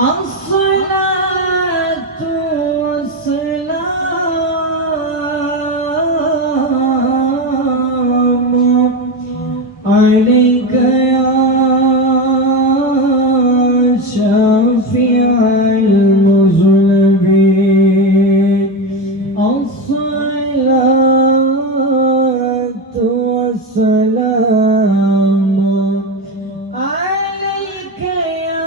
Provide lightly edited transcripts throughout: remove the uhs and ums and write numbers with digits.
الصلاة والسلام عليك يا شافع المذنبين الصلاة والسلام عليك يا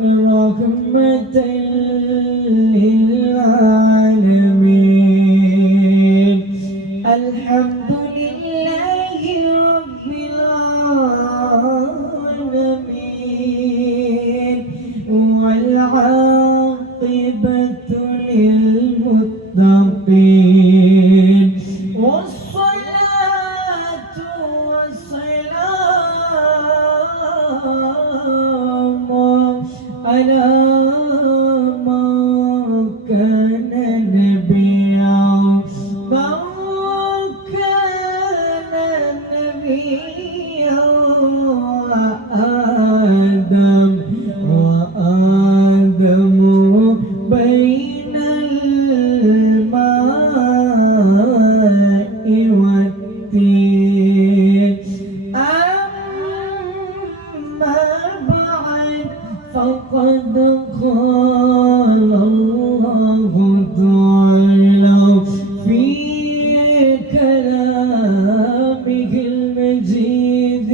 رحمة للعالمين الحمد لله رب العالمين والعاقبة للمتقين والصلاة والسلام على من كان نبيا وآدم بين الماء والطين أما بعد فقد قال الله تعالى في كلامه المجيد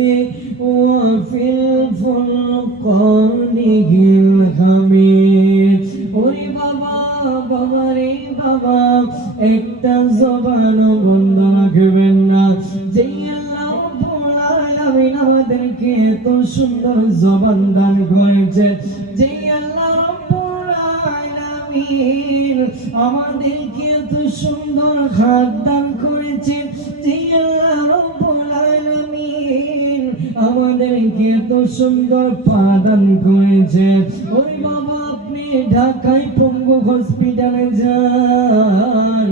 وفي فرقانه الحميد ওরে বাবা বাবা রে বাবা একটা জবান বন্ধ রাখবেন না যে আল্লাহ রাব্বুল আলামিন আমাদেরকে এত সুন্দর জবান দান করেছে যে আল্লাহ রাব্বুল আলামিন আমাদেরকে এত সুন্দর হাত দান করেছে যে আল্লাহ রাব্বুল আলামিন আমাদেরকে এত সুন্দর পা দান করেছে ওই বাবা আপনি ঢাকায় পঙ্গু হসপিটালে যান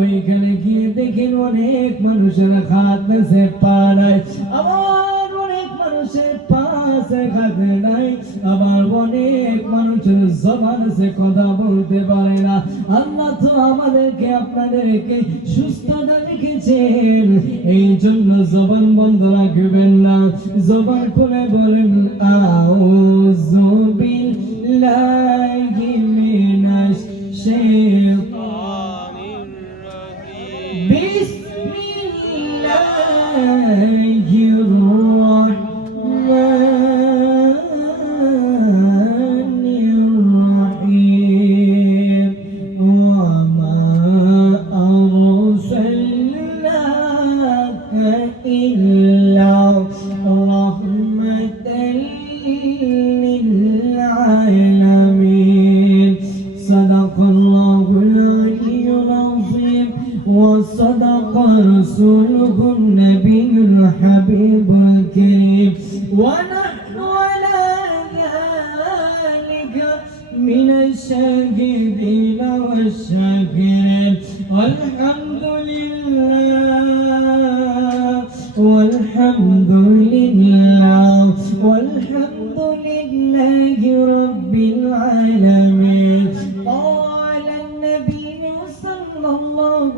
ওইখানে গিয়ে দেখেন অনেক মানুষের হাত আছে পা নাই আবার অনেক মানুষের পা আছে হাত নাই আবার অনেক মানুষের জবান আছে কথা বলতে পারে না আল্লাহ তো আমাদেরকে আপনাদেরকে সুস্থতা রেখেছেন এই জন্য জবান বন্ধ রাখবেন না জবান খুলে বলেন আউযু বিল্লাহি মিনাশ শাইতানির রাজীম বিসমিল্লাহির রাহমানির রাহিম ওয়া মা আরসালনাকা ইল্লা রাহমাতাল للعالمين صدق الله العلي العظيم وصدق رسوله النبي الحبيب الكريم ونحن على ذلك من الشاهدين والشاكرين والحمد لله والحمد لله والحمد لله رب العالمين قال النبي صلى الله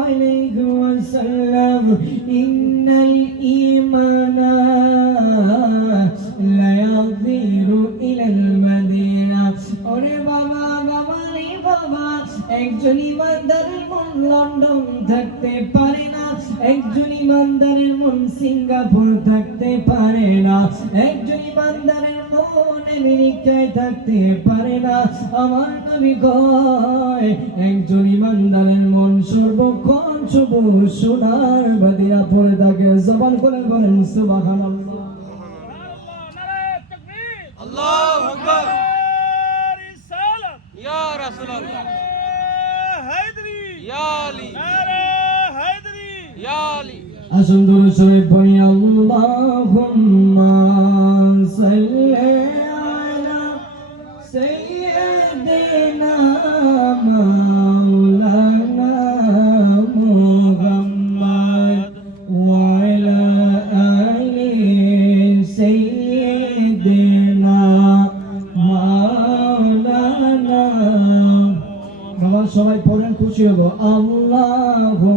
عليه وسلم إن الإيمان لا يطير إلى المدينة ওরে বাবা বাবা রে বাবা একজন ইমানদারের মন লন্ডন থাকতে পারে না একজন ইমানদারের মন সিঙ্গাপুর থাকতে পারে না একজন ইমানদারের মন আমেরিকায় থাকতে পারে না আমার নবী কয় একজন ইমানদারের মন সর্বক্ষণ সবুজ সোনার বাদিরা পড়ে থাকে জবান করে বলেন সুবহানাল্লাহ আল্লাহু আকবার রিসালাত ইয়া রাসূলুল্লাহ হায়দরি ইয়া আলী নারে হায়দরি ইয়া আলী আসুন দুরূদ শরীফ পড়ি আল্লাহুম্মা সাল্লি আলা সাইয়্যিদিনা মাওলানা মুহাম্মদ ওয়া আলা আলি সাইয়্যিদিনা শুভ আল্লাহু